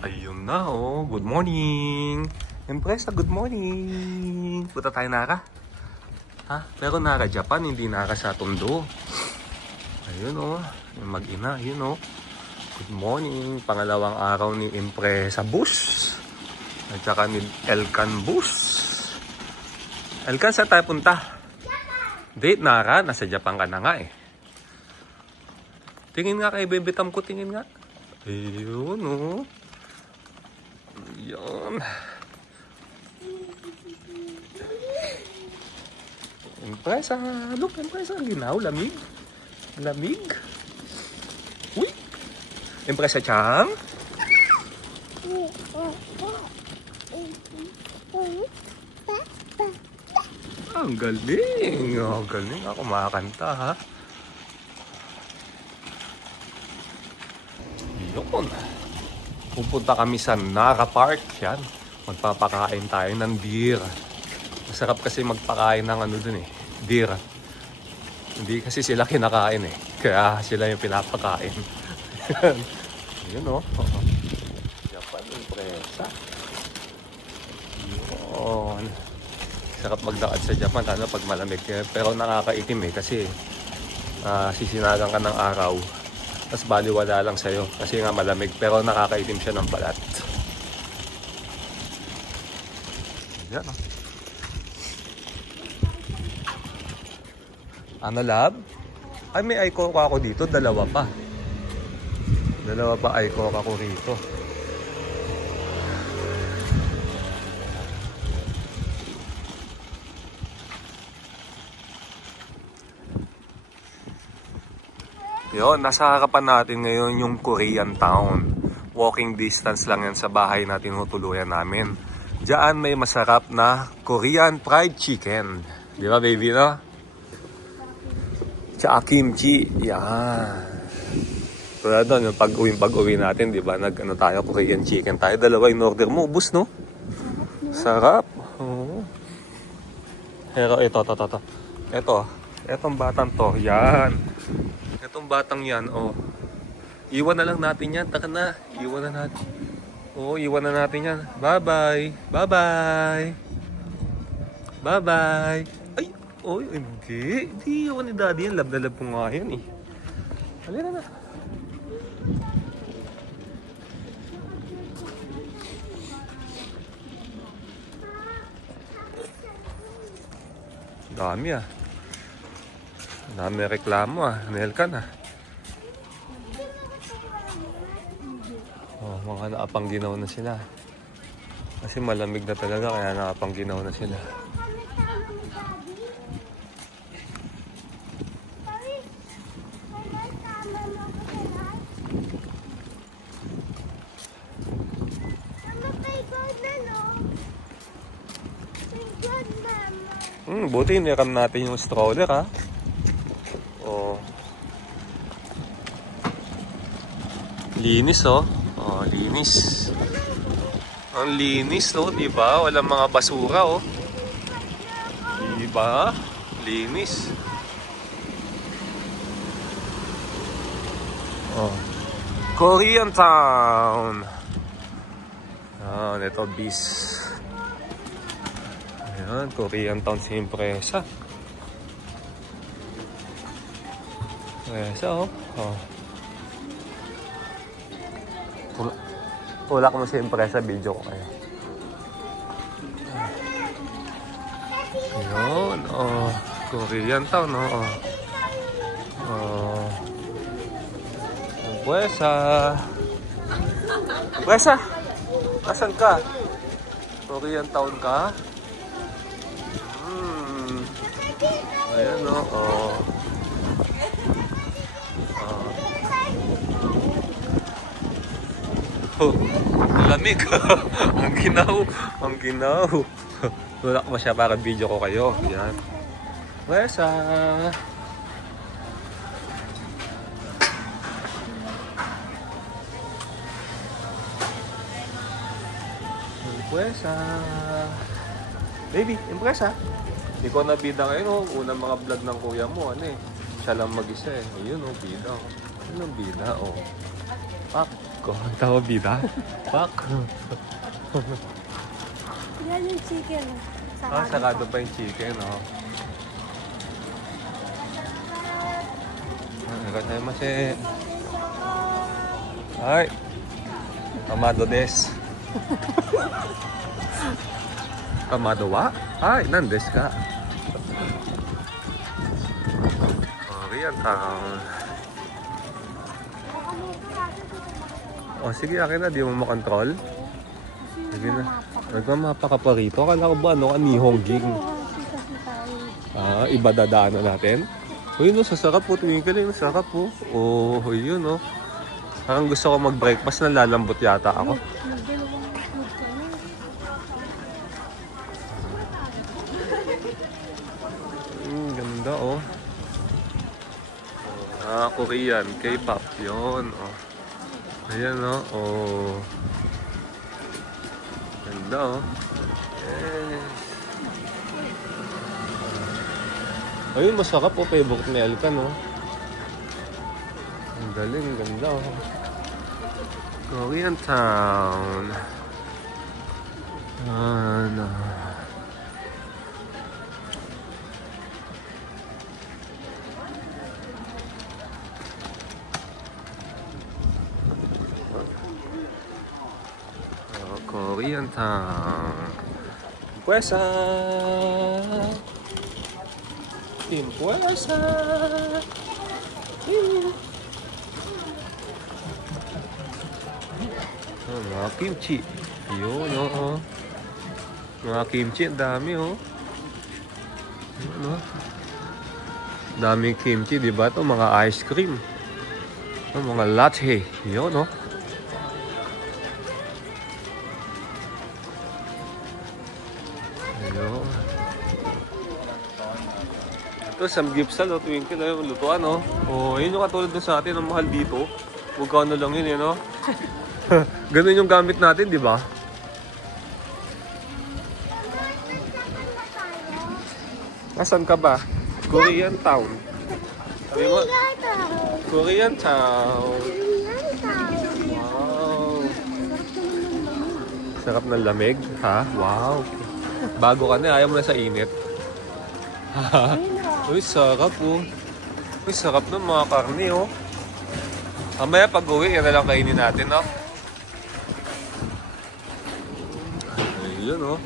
Ayun na, oh. Good morning. Empresa, good morning. Punta tayo Nara. Ha? Pero Nara Japan, hindi Nara sa Tondo. Ayun, oh. Yung mag-ina, ayun, oh. Good morning. Pangalawang araw ni Empresa Bus. At saka ni Elkan Bus. Elkan, saan tayo punta? Date, Nara. Nasa Japan ka na nga, eh. Tingin nga kay Baby Tam ko, tingin nga. Ayun, oh. Yan. Empresa. Look, Empresa. Ginaw, lamig. Lamig. Uy. Empresa Chang. Ang galing. Ang galing. Ako makakanta, ha. Yun. Pupunta kami sa Nara Park. Yan. Magpapakain tayo ng deer. Masarap kasi magpakain ng ano dun eh. Deer. Hindi kasi sila kinakain eh. Kaya sila yung pinapakain. Yun o. Japan Empresa. Yun. Sarap maglakad sa Japan. Ano pag malamig. Pero nakakaitim eh. Kasi sisinagan ka ng araw. Tapos baliwala lang sa'yo kasi nga malamig pero nakakaitim siya ng balat. Yan o. Ano lab? Ay may iCoke ako dito, dalawa pa. Dalawa pa iCoke ako rito. Yun, nasa harapan natin ngayon yung Korean Town. Walking distance lang yan sa bahay natin hutuluyan namin. Diyan may masarap na Korean fried chicken. Di ba baby, no? Tsaka kimchi. Yan. Tulad doon, yung pag-uwi natin, di ba? Nag-ano tayo, Korean chicken tayo. Dalawa yung order mo. Ubus, no? Sarap. Oo. Pero ito. Etong batang to. Yan. Itong batang yan, oh. Iwan na lang natin yan. Taka na. Iwan na natin. Oh, iwan na natin yan. Bye-bye. Bye-bye. Bye-bye. Ay, oh, hindi. Hindi iwan ni Daddy yan. Lab na lab ko nga yan, eh. Halina na. Dami, ah. Dami reklamo, ah. Nelkan, ah. Oh, mga nakapangginaw na sila. Kasi malamig na talaga kaya nakapangginaw na sila. Buti niram natin yung stroller, ha. Oh. Linis, oh. Oh, linis. Ang linis, oh, di ba? Walang mga basura, oh. Di ba? Linis. Oh. Korean Town. Ah, ito bis. Ayan, Korean Town si Empresa. Empresa, oh. Oh. Tulak mo si Empresa, video ko kayo. Ayun, oh. Korean Town, oh. Oh. Empresa. Empresa, nasan ka? Korean Town ka? Ayan, oh. Oh. Oh, lamig. Ang ginaw. Ang ginaw. Tulak mo siya para video ko kayo. Yan. Wesa. Wesa. Baby, Empresa. Hindi ko nabida ngayon, oh. Unang mga vlog ng kuya mo, ano eh. Siya lang mag-isa eh. Ayun, oh, bida. Ayun ang bida, oh. Pak. ko. Tama bida? Pak. Yan yung chicken. Sarado pa yung chicken, oh. Arigatou. Ay. Amado des. Amado wa? Ay, nan des ka. Korean town. Oh, sige, akin na. Di mo makontrol. Sige na. Nagmamapa ka pa rito. Akala ko ba ano ka ni Hongjing? Ah, iba dadaanan natin. Uy, no, sasarap po. Twinkle, no, sarap po. Oh, yun, no. Parang gusto ko mag-breakfast na lalambot yata ako. Ganda, oh. Ah, Korean. K-pop. Yun, oh. Ayan, no. Oh. Ganda, oh. Ayun, masarap po. Favorite ni Elka, no? Ang galing, ganda, oh. Korean town. Ano. Korean town. Puesa. Team Puesa. Mga kimchi. Yun, oh. Mga kimchi, ang dami, oh. Yun, oh. Daming kimchi, di ba? Ito, mga ice cream. Ito, mga latte. Yun, oh. Ayun. Ito, samgipsal, oh. Twinkle, oh. Lutuan, oh. Oh, yun yung katulad na sa atin, ang mahal dito. Magkano lang yun, yun, oh. Ganun yung gamit natin, di ba? Nasaan ka ba? Korean town. Sabi mo? Korean town. Wow. Sarap ng lamig, ha? Wow. Bago ka na, ayaw mo na sa init. Uy, sarap, oh. Uy, sarap ng mga karne, oh. Mamaya pag-uwi, yan na lang kainin natin, no? Ayun, oh.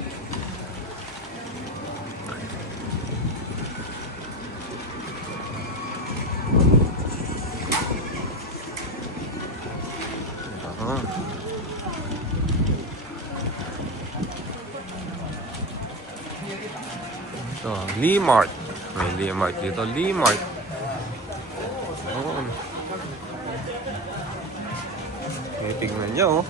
Ito, Lee Mart. May Lee Mart dito. Lee Mart. Oo. Tingnan nyo, oh.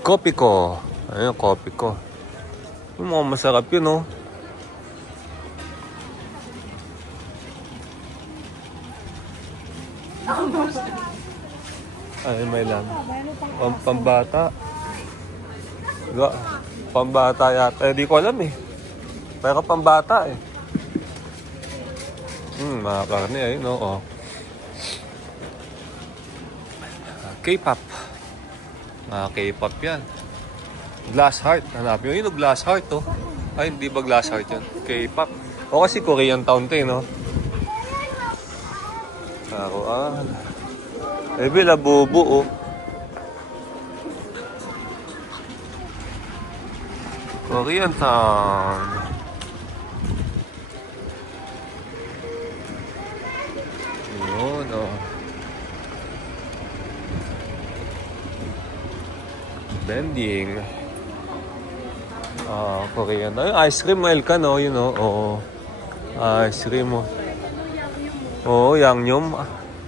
Kopi ko. Ayun, kopi ko. Mukhang masarap yun, oh. Ay, may lang. Pambata. Pambata yata. Di ko alam, eh. Pero pambata, eh. Mga karne, ayun, oh. K-pop. Mga K-pop yan. Glass heart. Hanapin mo yun, glass heart, oh. Ay, hindi ba glass heart yan? K-pop. O kasi Korean town to, eh, no? Ako, eh, bila bubo, oh. Korean town. Yun, oh. Bending. Korean. Ay, ice cream, Elka, no? Yun, oh. Oo. Ice cream, oh. Oo, Yangnyeom.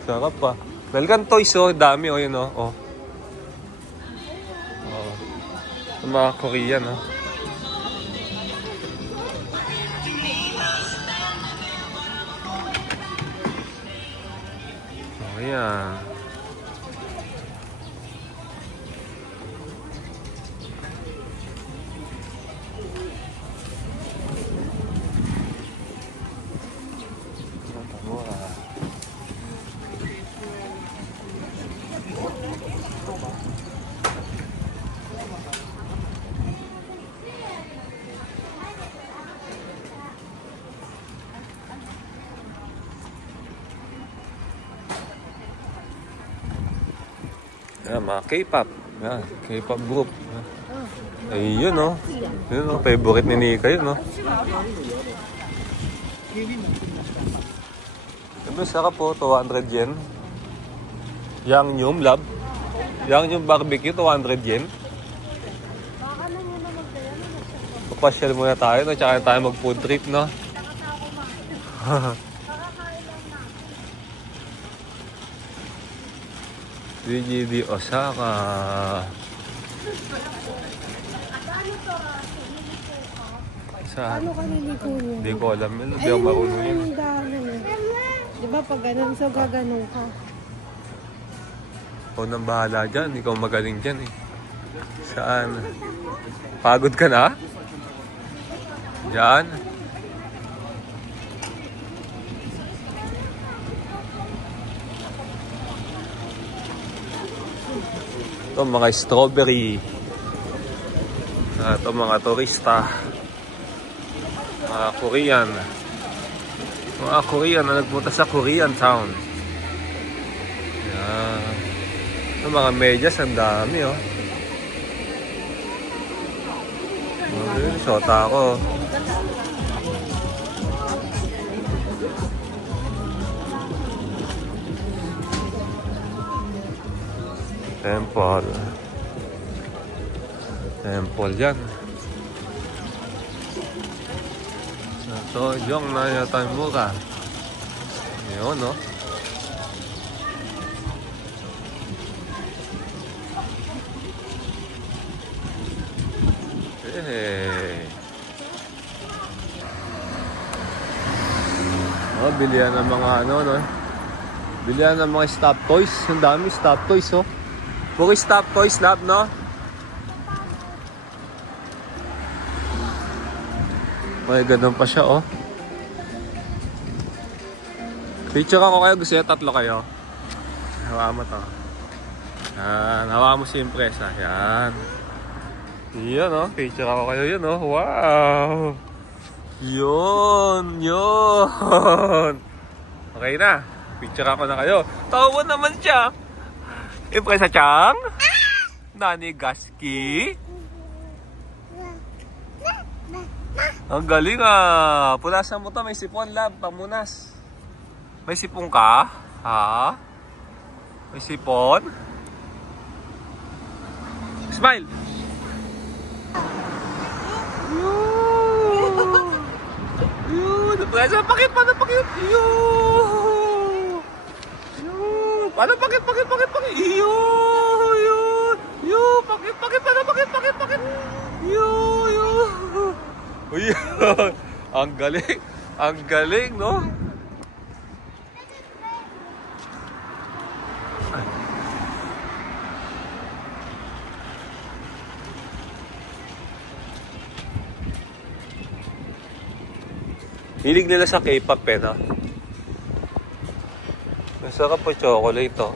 Sarap pa. Welcome toys, oh. Dami, oh. Yun, oh. Oh. Mga Korean, oh. Ayan. Yan, mga K-pop. Yan, K-pop group. Ayun, no? Yun, no? Favorite ni Nika yun, no? Ito, sarap po. 200 yen. Yang Nyum Lab. Yang Nyum Barbecue, 200 yen. Baka na muna magdala. Papasyal muna tayo, no? Tsaka tayo mag-food trip, no? DGD Osaka. Saan? Ano ka niliko niyo? Hindi ko alam. Hindi ako marunong yun. Di ba pag ganun, so gaganong ka. Ikaw nang bahala dyan. Ikaw magaling dyan eh. Saan? Pagod ka na? Diyan? Ito mga strawberry. Ito mga turista. Mga Korean. Mga Korean na nagpunta sa Korean town. Yan. Ito mga medyas, ang dami oh. Okay, shota ako. Temple. Temple yan. So, yung na yata yung mura. Yun, no? Hey. Oh, bilihan ng mga ano, no? Bilihan ng mga stop toys. Ang dami stop toys, oh. Puro stop toys, lab, no? May ganun pa siya, oh. Picture ako kayo. Gusto niya tatlo kayo. Hawa mo to. Yan. Hawa mo si Impresa. Yan. Yan, oh. Picture ako kayo. Yan, oh. Wow. Yun. Yun. Okay na. Picture ako na kayo. Tawa naman siya. Impresa Chang. Nani Gaski. Ang galing ah. Punasan mo to. May sipon, lab. Pamunas. May sipon ka? Ha? May sipon? Smile! Yun! Napakit! Napakit! Napakit! Yun! Yun! Napakit! Napakit! Napakit! Yun! Yun! Yun! Pakit! Pakit! Napakit! Pakit! Pakit! Yun! Yun! Uy! Ang galing! Ang galing, no? Hilig nila sa K-pop eh, no? Masarap po chocolate, oh.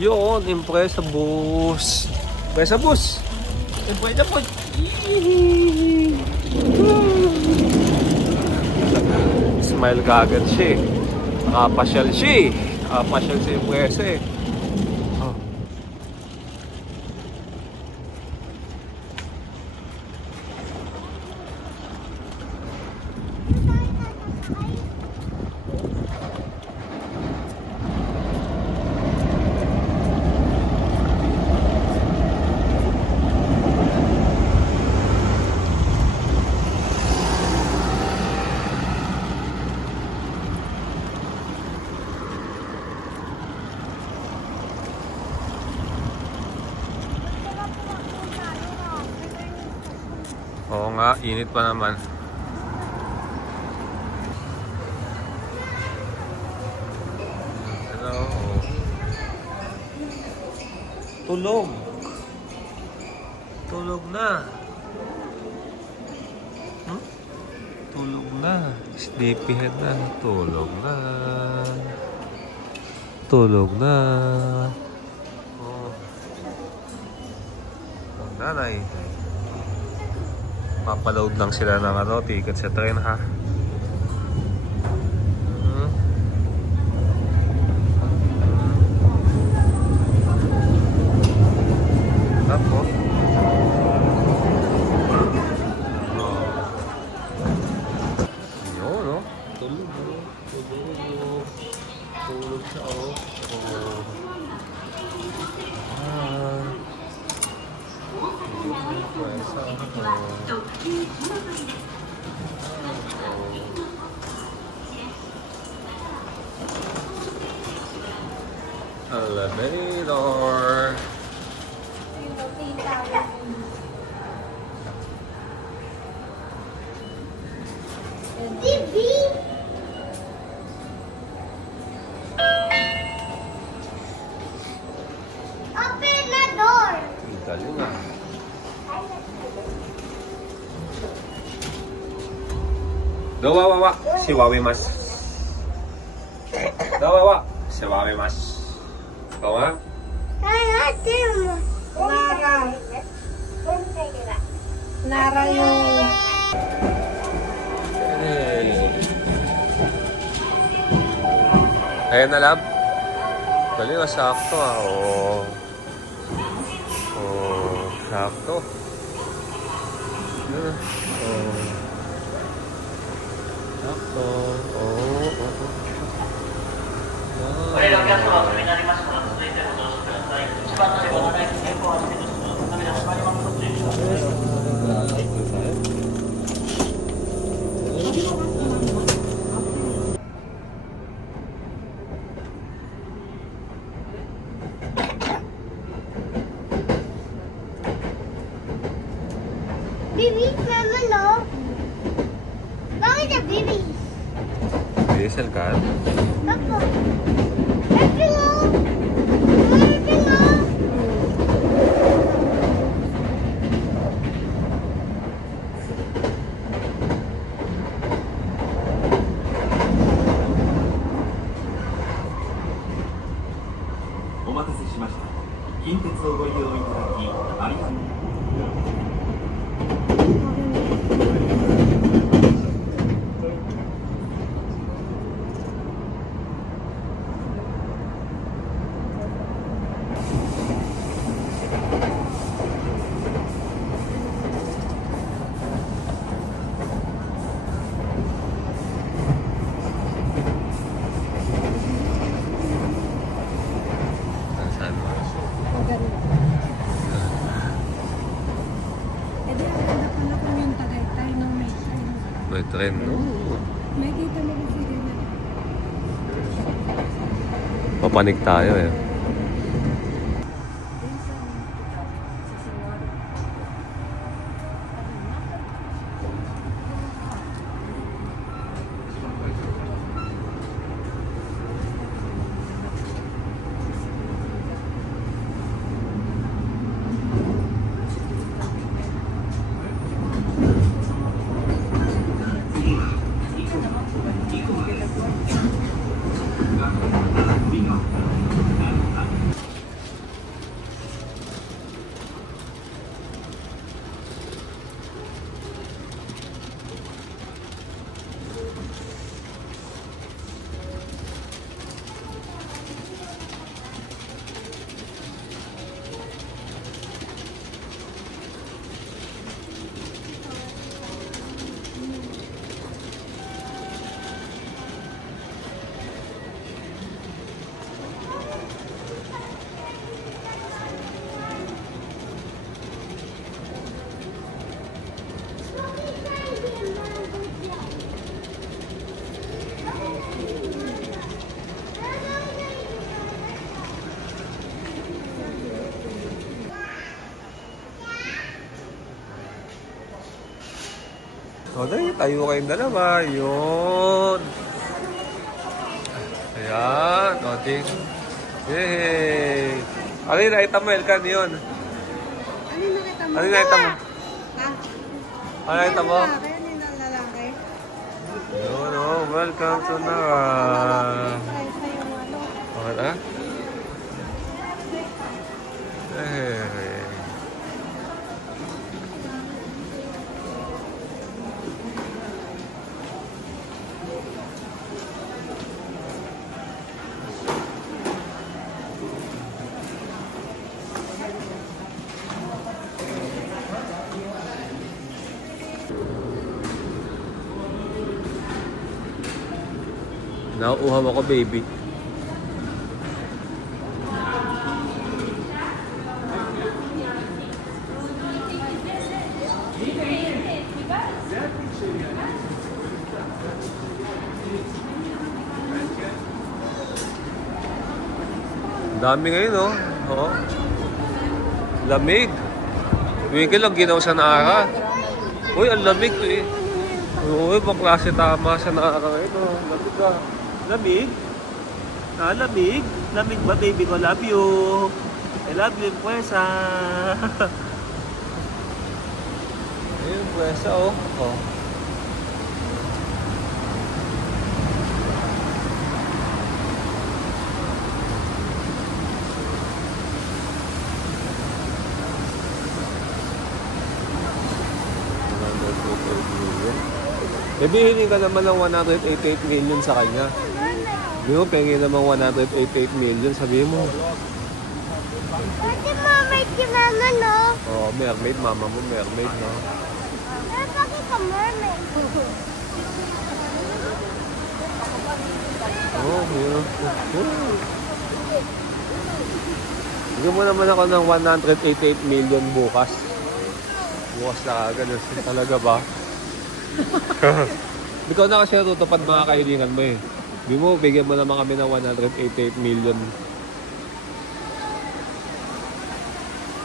Yun, Impresa Bus. Impresa Bus. Impresa Bus. Smile ka agad siya. Nakapasyal siya. Nakapasyal si Impresa eh. Oh. Oo nga, init pa naman. Hello. Tulog. Tulog na. Tulog na. na. Sleepyhead na. Tulog na. Tulog na. Oh. Ang nanay. Papaload lang sila ng ticket sa train ha. Tapos yun, no? Tulog siya, oh. Elevator. Open the door. Galing ah. Dowawawa, shiwawimasu. Dowawa, shiwawimasu. Dowa? Nara yung... Ayan na, lab. Galing ah, sakto ah. Oh. Oh, sakto. Oh. Sakto. Oh. Baby, mama, no? Bakit na baby? Diesel car. Papa. Happy mo! Happy mo! May tren, no? May kita mo kasi ganyan. Papanik tayo eh. O, dahil tayo kayong dalawa. Yun. Ayan. O, ting. Yay. Ano yung nakita mo, Elkan? Yun. Ano yung nakita mo? Ano yung nakita mo? Ha? Ano nakita mo? Ano yung lalaki? Yun, oh, welcome to Nara. Okay na? Eh. Nauuhaw ako, baby. Dami ngayon, oh. Oo. Lamig. Wigil lang ginaw sa Nara. Uy, ang lamig to eh. Uy, klase tama sa Nara ngayon, oh. Lamig ka. Lamig? Ah, lamig? Lamig ba, baby ko? Love you. I love you, Pwesa. Ayun, Pwesa, oh. Oh. Ibihiling ka naman ng 188 million sa kanya. Sabi mo, pengi naman 188 million, sabi mo. Pwede mermaid si mama, no? Oo, mermaid, mama mo, mermaid, no? Pero bakit ka mermaid? Oo, yun. Bigyan mo naman ako ng 188 million bukas. Bukas na kagad. Talaga ba? Ikaw na kasi natutupad mga kahilingan mo eh. Di mo, bigyan mo naman kami ng 188 million.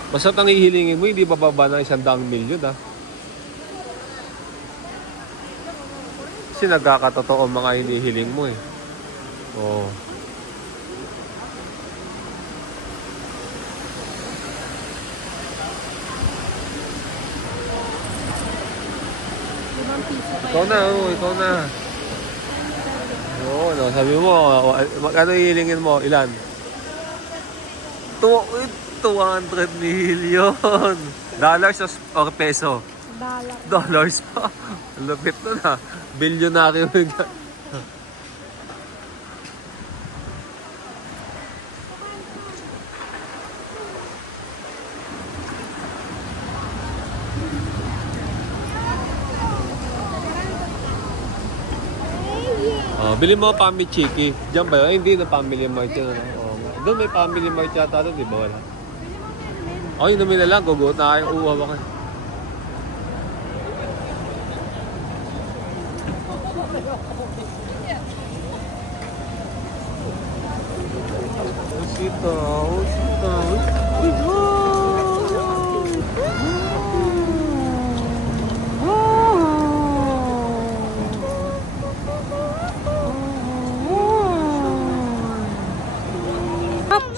Basta ang ihilingin mo, hindi bababa ng 100 million ah. Kasi nagkakatotoo mga hinihiling mo eh. Oo. Ikaw na, oh, ikaw na. Oo, no, sabi mo, ano hihilingin mo? Ilan? 200 million. Dollars or peso? Dollars pa. Lupit na na. Bilyonaryo. Bili mo Family Chiki. Diyan ba yun? Hindi na Family Mart yun. Doon may Family Mart yata doon, di ba? Wala. Oh, yun namin na lang. Gugot na kayong uwa ba kayo. Sita.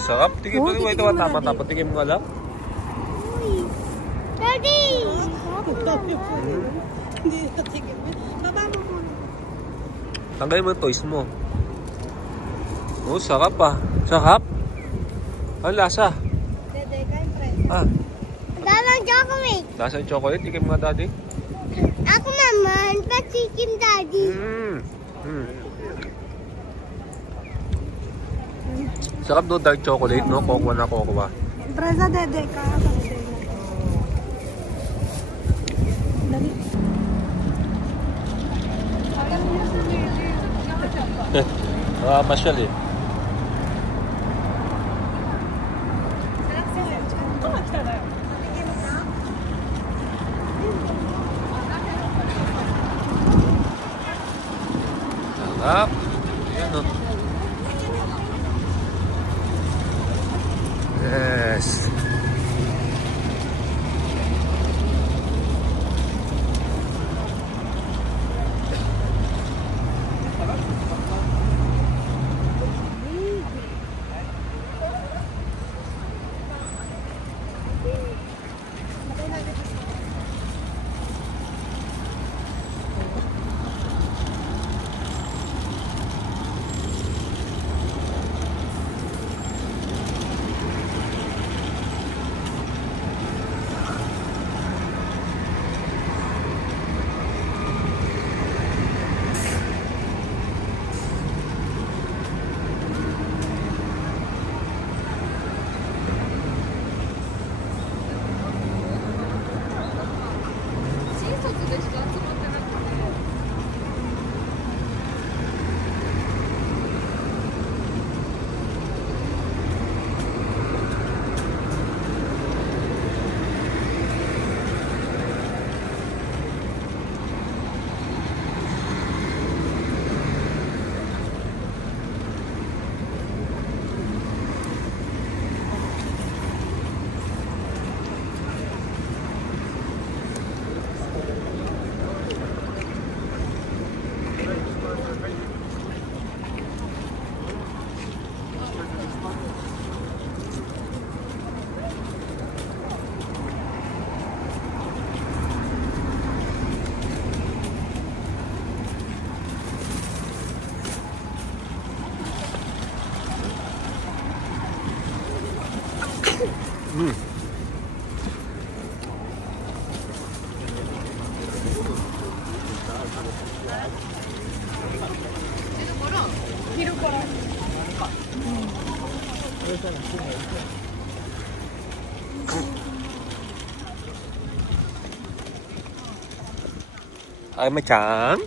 Sarap. Tingin mo ito. Tama. Tingin mo alam. Daddy! Hindi na tingin. Baba mo muna. Tanggalin mo yung toys mo. Oh, sarap ah. Sarap. Ang lasa. Dede, kain pre. Ah, Dalang chocolate. lasa yung chocolate. Tingin mo nga, daddy. Ako naman, pa-chicken daddy. Sarap do dark chocolate, no? Cocoa na cocoa. Presa dede ka. Dali. Masyal eh. Sarap. Ayan o. Yes. Ay, macam.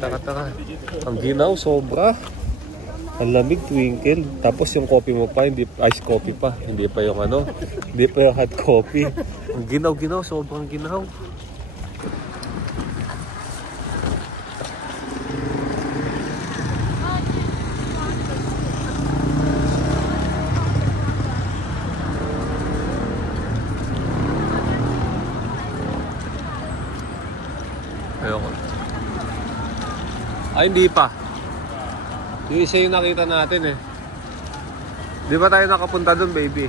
Taka. Ang ginaw, sobra. Ang lamig, twinkle. Tapos yung coffee mo pa, hindi ice coffee pa. Hindi pa yung ano, hindi pa yung hot coffee. Ang ginaw, sobrang ginaw. Ayoko. Ay, hindi pa. Yung isa yung nakita natin eh. Di ba tayo nakapunta dun, baby?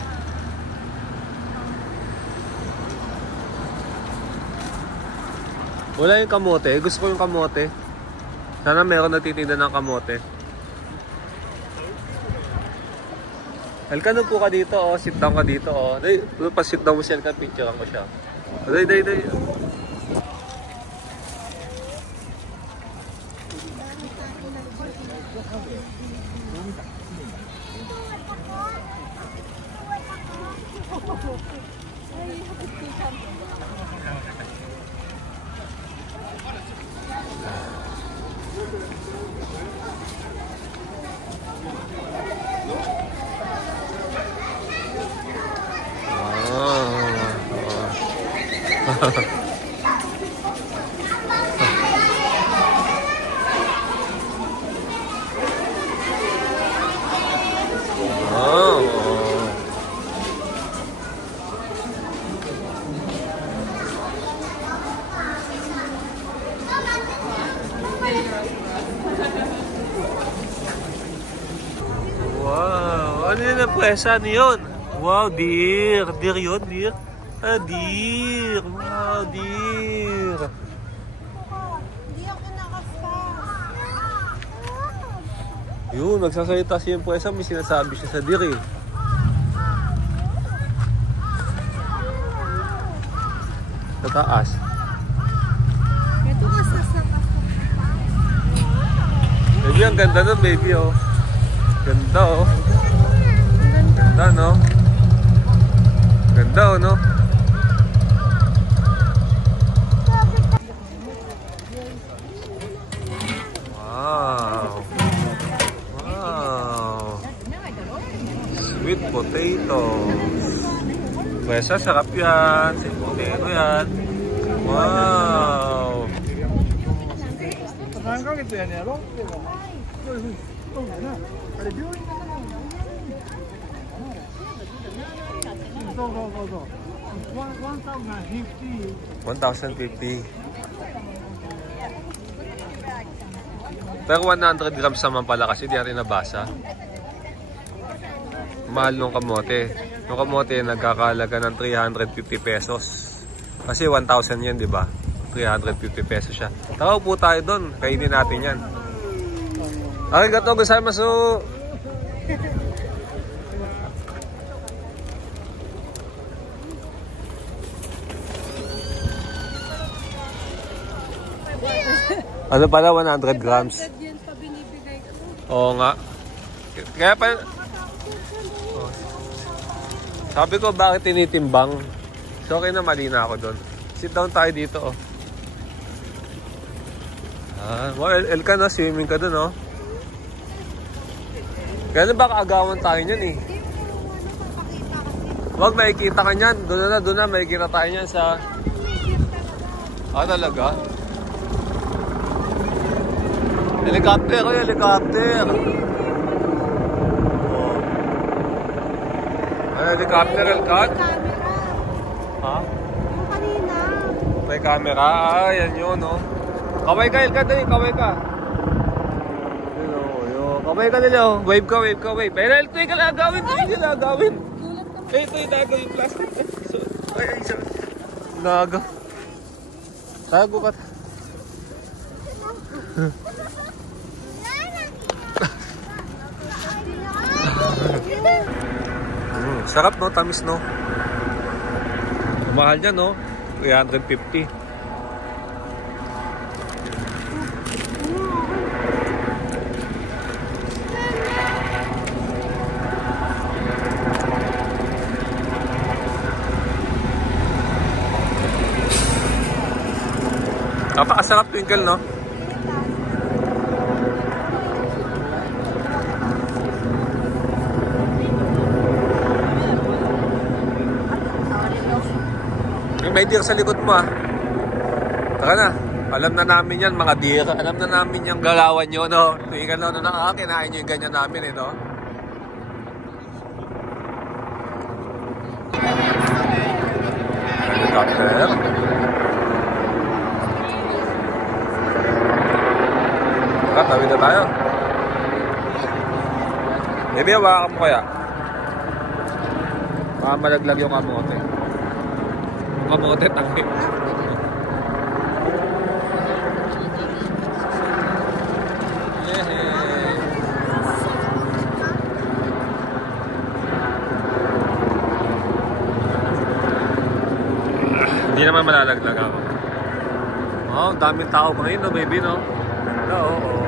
Wala yung kamote. Gusto ko yung kamote. Sana meron natitinda ng kamote. Elkan, po ka dito, oh. Sit down ka dito, oh. Day, pa-sit down mo siya, Elkan. Picturean ko siya. Day. Wow, ano yun ang pwesa? Ano yun? Wow, deer. Deer yun, deer. Ah, deer. Wow, deer. Hindi ako nakasta. Yun, nagsasalita siya yung pwesa. May sinasabi siya sa deer eh. Sa taas. Ito kasas na kasas. Baby, ang ganda nun, baby, oh. Ganda, oh. Ganda, no? Ganda, oh, no? Wow. Sweet potatoes. Pwesa, sarap yan. Sweet potato yan. Wow. $1,050. Pero 100 grams naman pala kasi di natin nabasa. Mahal nung kamote. Nung kamote nagkakalaga ng 350 pesos. Kasi 1,000 yan, di ba? 350 pesos siya. Tara po tayo doon. Kainin natin yan. Arigatou gozaimasu. Ano pala, 100 grams? Yan pa binibigay ko. Oo nga. Kaya pa... Oh. Sabi ko, bakit tinitimbang? So, okay na, mali na ako doon. Sit down tayo dito, oh. Well, Elkan, no? Swimming ka doon, oh. Kaya ba kaagawan tayo niyan, eh. Huwag makikita ka niyan. Doon na, makikita tayo niyan sa... talaga? Helicopter, oh, helicopter. Oh. Ano, helicopter, Elkan? Camera. Ha? Yung kanina. May camera. Yan yun, oh. Kaway ka, Elka, dali. Kaway ka. Kaway ka nila, oh. Wave ka, wave ka, wave. Pero ito yung kalagawin, ito yung kalagawin. Ito yung nagawin plastic. Ay, isa. Nagaw. Tago ka. Sarap, no? Tamis, no? Mahal niya, no? 350. Napakasarap, Twinkle, no? May deer sa likod mo, ah. Taka na. Alam na namin yan, mga deer. Alam na namin yung galawan nyo, no? Twinkle, no? Kinain nyo yung ganyan namin, eh, no? Helicopter. Tawid na tayo. Maybe hawakan mo kaya. Baka malaglag yung kamote. Kamote, tangi. Hindi naman malalaglag ako. Oh, daming tao ngayon, no, baby, no? Oo.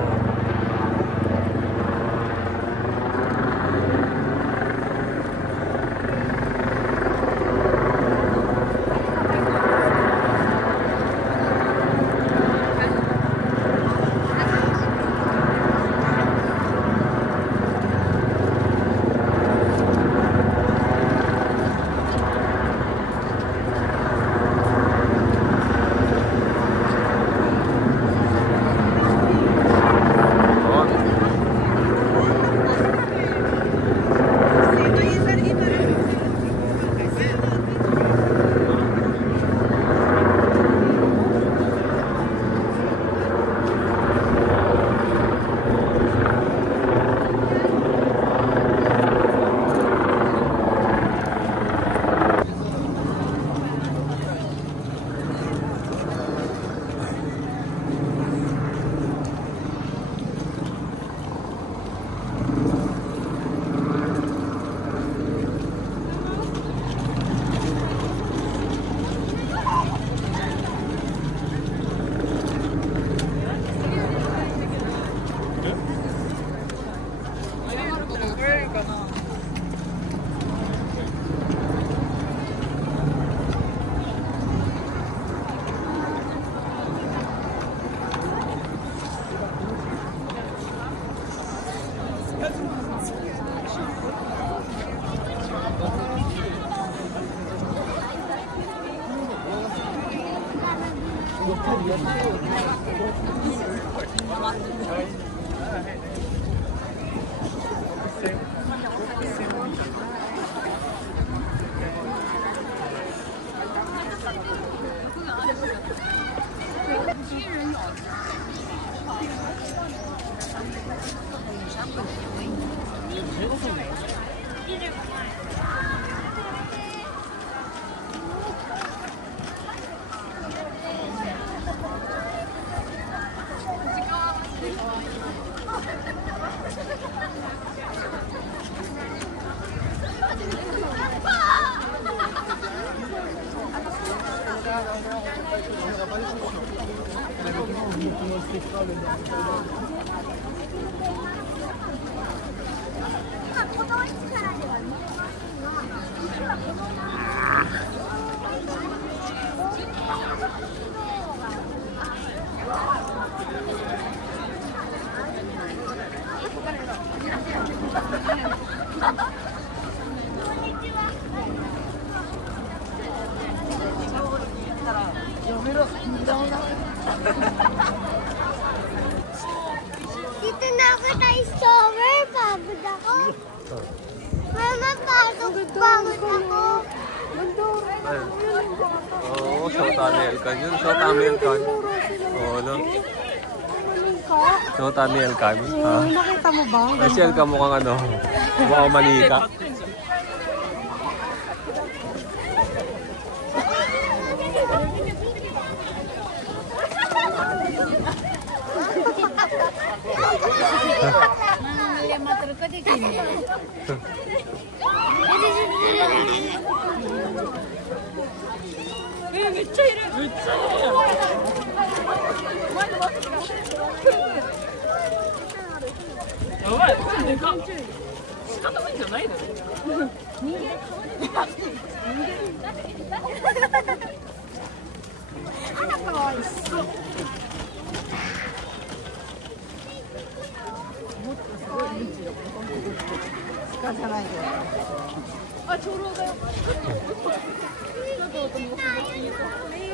Dito na ako tayo store. Pagod ako. Mama, pagod ako. Bundok. Ayun. Oo, South American yun. South American. Oo, no? South American. Ha? Nakita mo ba? Kasi yan ka mukhang ano, mukhang manika.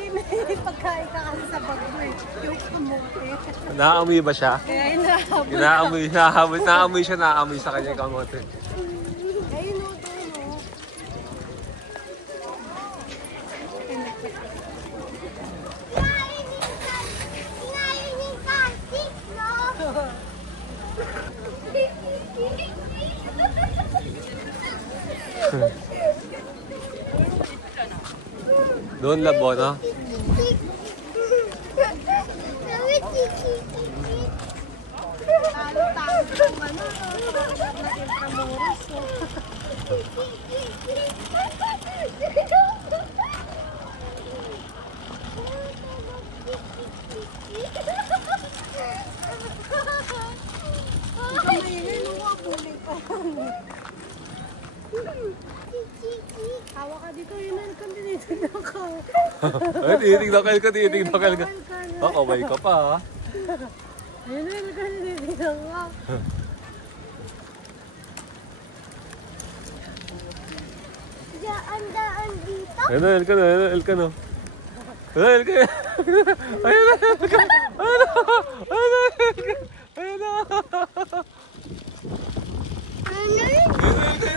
May pagkain ka kasi sa bag mo eh. Yung kamote. Naamoy ba siya? Kaya hinahabol. Naamoy siya, naamoy sa kanya yung kamote. Ayun o, doon o. Kinain ni Francis, no? Doon labo, no? Talo-talo yung ano. Na Intramuros. Kamay nung wabuling ko. Hawa ka dito, yun ang tinitignan ka. Ay, tinitignan ka. Oh, kaway ka pa, ha? Ayun ang tinitignan ka. Daan dito. Ayun na, Elka no. Ayun na.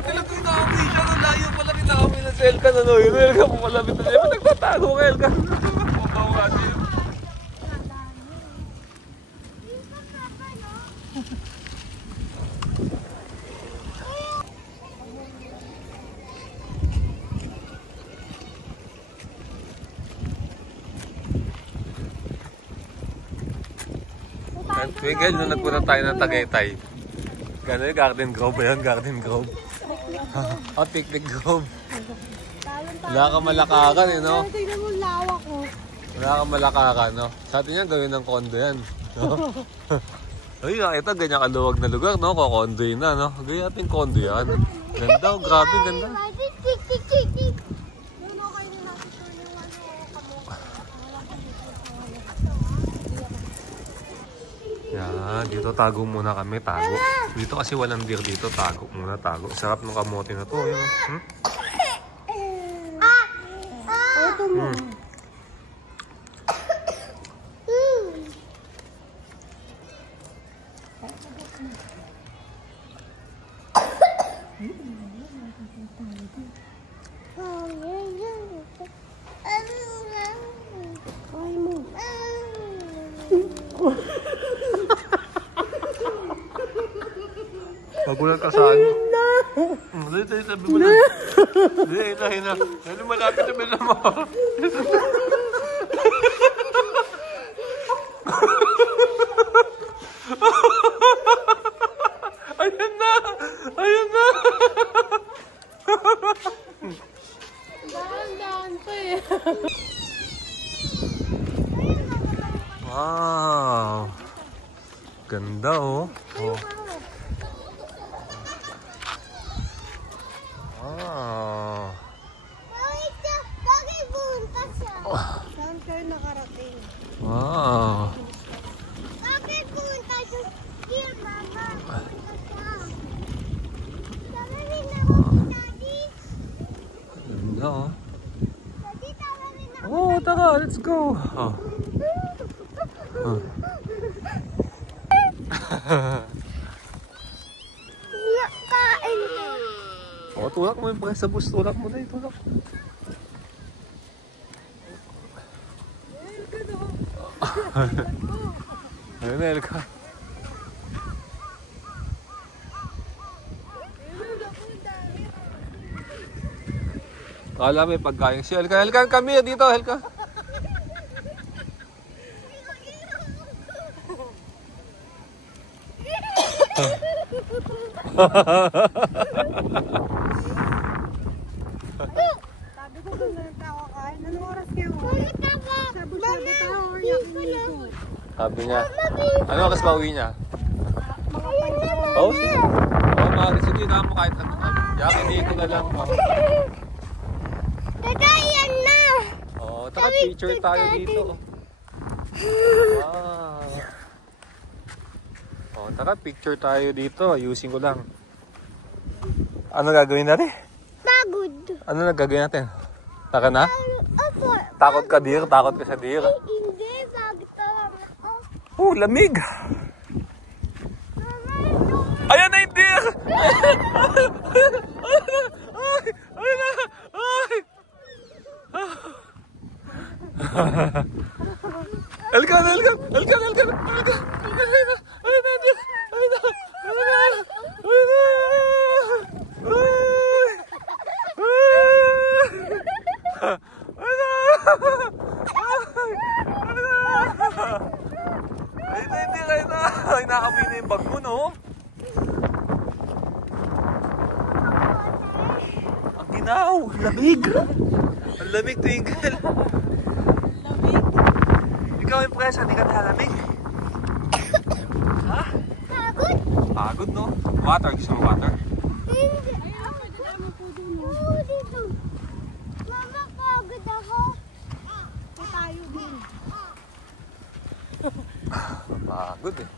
Talagang naamoy siya. Layo pala kinaamoy na si Elka, ano? Yun, Elka, pumalapit na siya. Ba't nagtatago ka, Elka? Mabaw ka siya. Twigel, nung nagpunta tayo ng Tagaytay. Gano'n yung Garden Grove ba yun? Garden Grove. O, Picnic Grove. Wala kang malakakan, eh, no? Tingnan mo lawak ko. Wala kang malakakan, no? Sa atin yan, gawin ng kondo yan. No? Ay, ito, ganyan kaluwag na lugar, no? Kokondoy na, no? Gawin natin kondo yan. Ganda, oh, grabe, ganda. Yan, dito tago muna kami, tago. Dito kasi walang deer dito, tago muna, tago. Sarap ng kamote na to, yun. Ito mo. Kaya mo. Magulat ka saan? Dito, sabi mo na. Dito, hina. Ano malapit na bila mo? Ayan na! Ayan na! Daan-daan pa eh. Wow! Ganda, oh. Oh. Wow! Bakit punta siya? Saan kayo nakarating? Wow! Bakit punta siya? Here, mama. Punta siya. Tawagin na ako si Daddy. Ganda, oh. Daddy, tawagin na ako. Oh, tara, let's go! Oh. Oh. Kain. Oh, tulak mo yung sa bus. Tulak mo na, tulak. Ayun na, Elka. Kala may pagkain si Elka. Elka, kami dito, Elka. Sabi ko doon na tao kain. Anong oras kayo? Shabu-shabu tayo or yakiniku? Sabi niya. Ano oras ba uwi niya? Mga Oh, sige. Sige na mo kahit ano. Yakiniku na lang. Kakayan na! Oh, taka picture tayo dito. Wow. Oh, taka picture tayo dito. Ayusin ko lang. Ano gagawin natin? Pagod. Ano na gagawin natin? Taka na? Opo. Takot ka, deer? Takot ka sa deer? Hindi, pagod lang ako. Oh, lamig! Ayan na yung deer! Ay! Ay na! Ay! Elkan! Elkan! Elkan! Elkan! Elkan! Ayun na! Deer! Ayun na! Ayun na! Ayun na! Ay, nakamoy na yung bag mo, no? Ang ginaw! Lamig! Ang lamig, Twinkle! Lamig? Ikaw yung presa, hindi ka nalamig? Ha? Pagod? Pagod, no? Water, gusto mo water? Hindi. Ayun, pwede naman po doon. Oo, dito. Mama, pagod ako. tayo din. Pagod eh.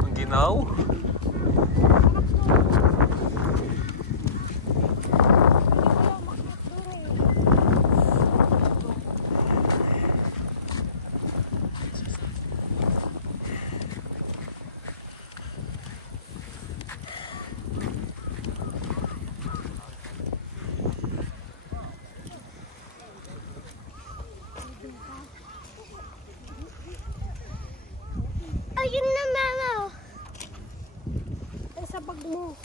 Ang ginaw. Ayun na, mama. Ay, sa bag mo.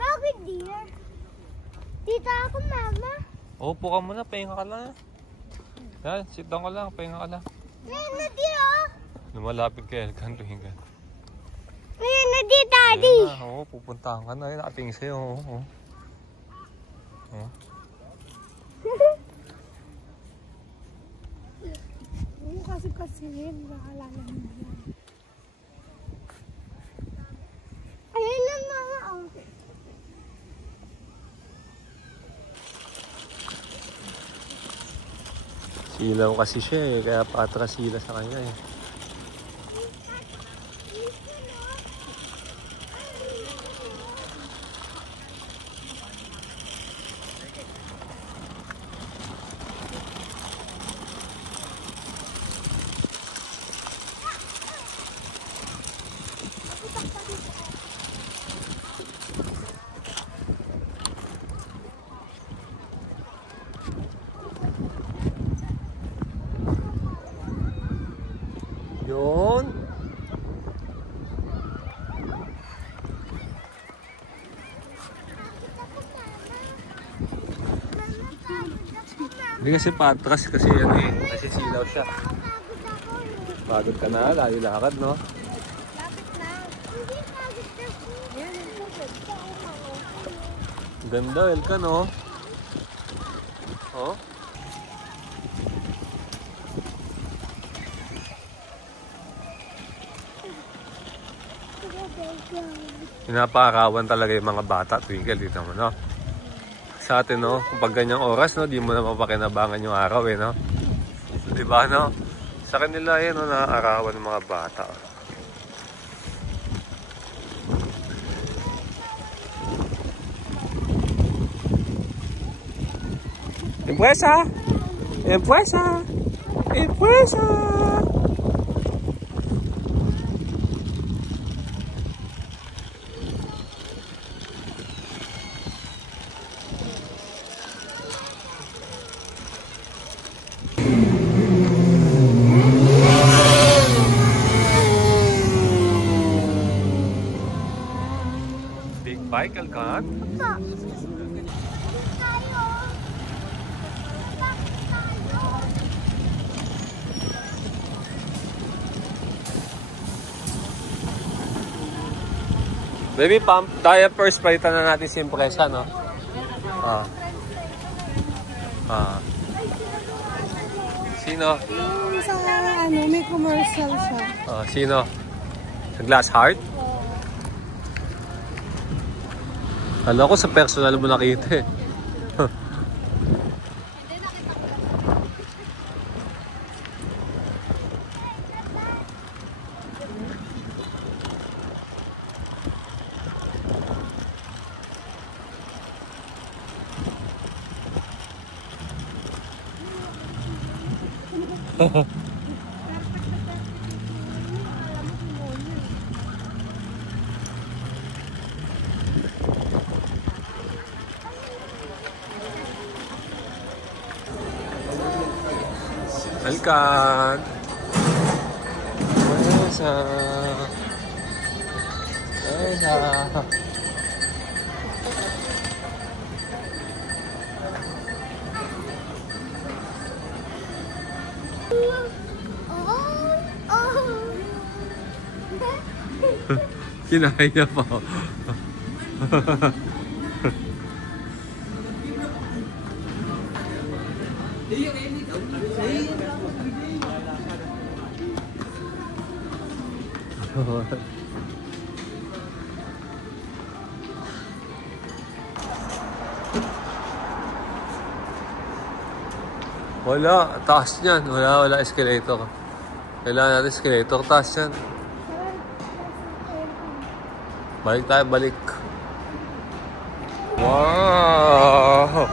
Bakit, dear? Dito ako, mama. Upo ka muna, pahinga ka lang. Yan, sit down ka lang, pahinga ka lang. Ayun na, dear, oh. Lumalapit kay Elkan, pahinga. Ayun na, dear, daddy. Ayun na, oo, pupuntahan ka na. Ayun, nakatingin sa'yo. Oo. Oo. Hindi kasi nakalala mo yan. Ayun na, mama, oh. Silaw kasi siya eh, kaya patras sila sa kanya eh. Yun. Hindi kasi patras kasi ano eh, kasi silaw siya. Pagod ka na, layo lakad no? Lapit na. Hindi pagod ako. Yan, yung tubig. Ganda, Elka no? Oh? Pinapaarawan talaga yung mga bata, Twinkle, dito mo, no? Sa atin, no? Kapag ganyang oras, no? Di mo na mapakinabangan yung araw, eh, no? Diba, no? Sa kanila, eh, no? Naaarawan ng mga bata. Impresa! Empresa! Empresa! Big bike, Alcan? Baby pump, tayo first palitan na natin si Empresa, no? Sino? Yung sa ano, may commercial siya. Sino? Sa Glass Heart? Alam ko sa personal mo nakita eh. Alcan! Empresa! Empresa! Kinaya pa. Wala, taas niyan. Wala escalator. Kailangan natin escalator, taas yan. Balik tayo, balik. Wow!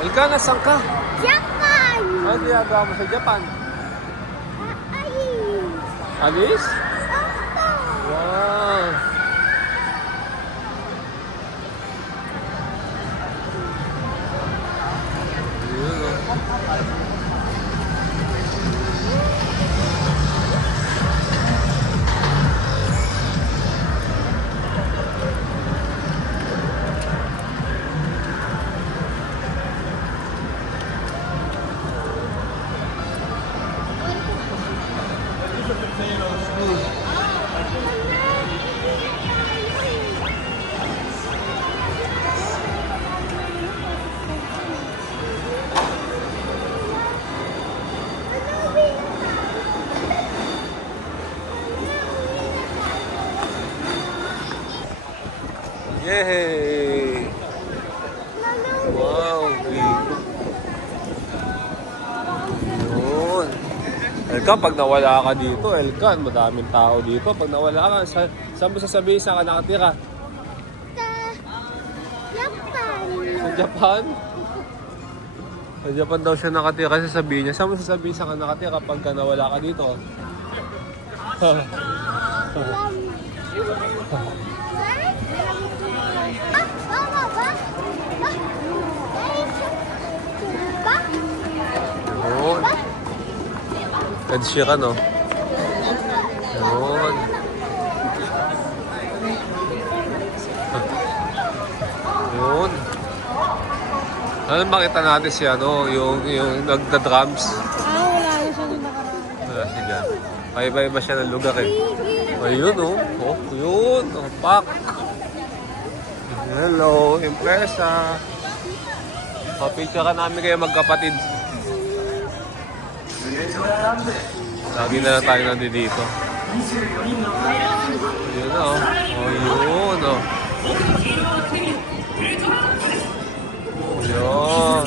Elka, nasan ka? Japan! Ano ginagawa mo sa Japan? Alis! Alis? Opo! Wow! Yun, oh. Yay! Wow! Yun. Elkan, pag nawala ka dito, Elkan, madaming tao dito. Pag nawala ka, saan mo sasabihin saan ka nakatira? Japan! Sa Japan? Sa Japan daw siya nakatira. Sasabihin niya, saan mo sasabihin saan ka nakatira pag nawala ka dito? Yun. Ed Sheeran, no? Yun. Yun. Ano makita natin si ano, yung nagda-drums? Wala na siya nung nakaraan. Wala siya dyan. Iba-iba siya ng lugar eh. Ayun, oh. Oh, yun. Oh, pak. Hello, Empresa. Picture ka namin kayo magkapatid. Lagi na tayo nandito. Yun, oh. Oh, yun, oh. Yun.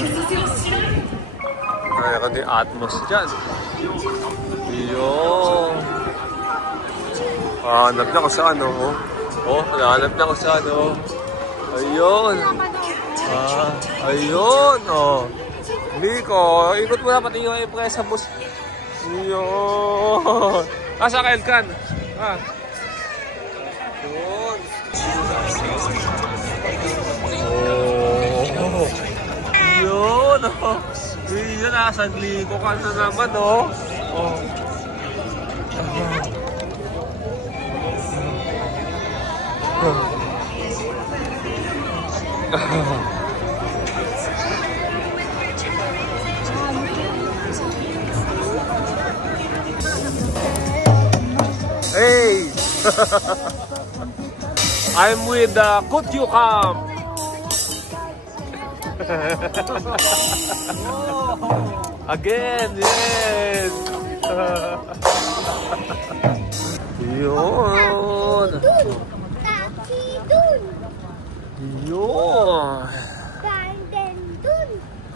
Kaya ka din Atmos dyan. Yun. Hanap na ko sa ano, oh. Oh, hanap na ko sa ano. Ayun. Ayun, oh. Nico, ikot mo na pati yung impresa bus. Ayun. Sa Elkan. Ayun. Oh. Ayun, oh. Ayun, sagliko ka na naman, oh. Oh. Hey! I'm with the Kutyu Camp. Again, yes! Yun! Yun!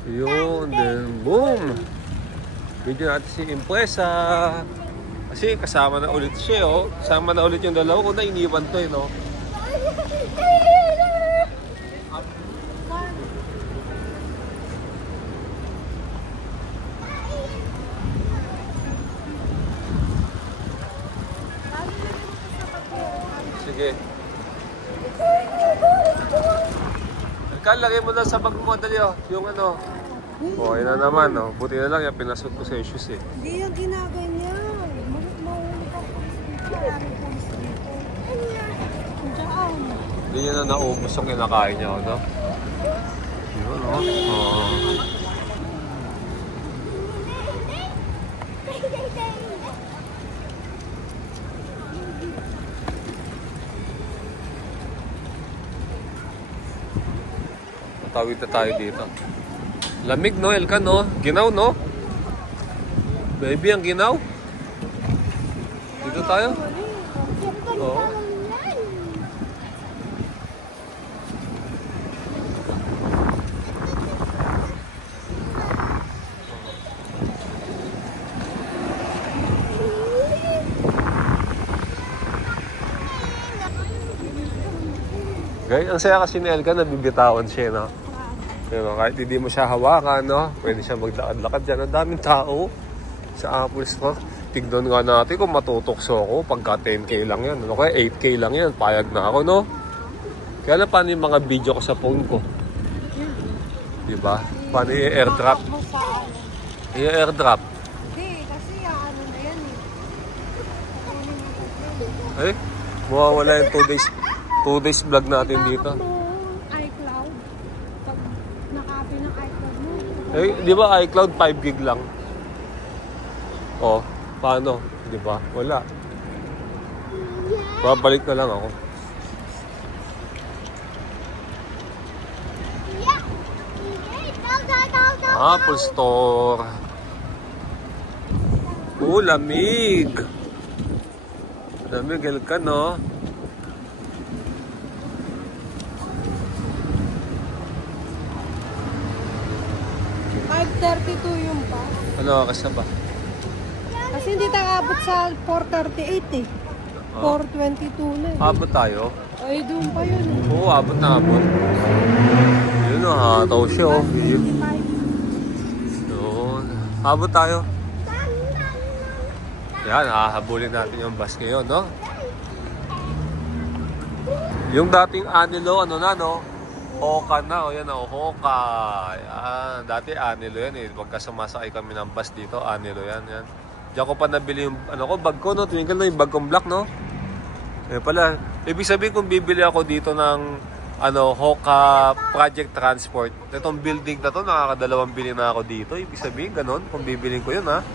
Yun, then boom! Video natin si Impresa. Kasi kasama na ulit siya, oh. Kasama na ulit yung dalawa ko na iniwan to, eh, no? Sige. Ikaw, lagay mo lang sa bag mo, dali, oh. Yung ano. Oh, yun na naman, oh. Buti na lang, yung pinasot ko sa issues, eh. Hindi yung ginaganyan. Mahuli ka police dito. Hindi niya na naubos yung kinakain niya, no? Yun, oh. Oh. Tawid na tayo dito. Lamig, no? Elkan, no? Ginaw, no? Baby, ang ginaw. Dito tayo. Oo. Guys, ang saya kasi ni Elkan, nabibitawan siya, no? Diba, kahit hindi mo siya hawakan, no? Pwede siya maglakad-lakad dyan. Ang daming tao sa Apple Store. Tignan nga natin kung matutokso ako pagka 10K lang yan. Ano kaya 8K lang yan. Payag na ako, no? Kaya na paano yung mga video ko sa phone ko? Diba? Paano yung airdrop? Yung airdrop? Hindi, kasi ano na yan, eh. Mawawala yung 2 days vlog natin dito. iCloud. Pag naka-copy ng iCloud mo. Eh, di ba iCloud 5 gig lang? Oh, paano? Di ba? Wala. Babalik na lang ako. Apple Store. Oh, lamig. Lamig, Elkan, no? 5:32 yung pa. Ano, kasi ba? Kasi hindi tayo abot sa 4:38 eh. 4:22 na eh. Abot tayo? Ay, doon pa yun eh. Oo, abot na abot. Yun o, hataw siya o. Yun. Abot tayo. Yan, hahabulin natin yung bus ngayon, no? Yung dating Anilo, ano na, no? Hoka na, o yan o, Hoka. Yan, dati Anilo yan eh. Pagka sumasakay kami ng bus dito, Anilo yan, yan. Diyan ko pa nabili yung, ano ko, bag ko, no? Tingnan na yung bag kong black, no? Eh pala, ibig sabihin kung bibili ako dito ng, ano, Hoka Project Transport. Itong building na to, nakakadalawang bili na ako dito. Ibig sabihin, ganun, kung bibilin ko yun, ha?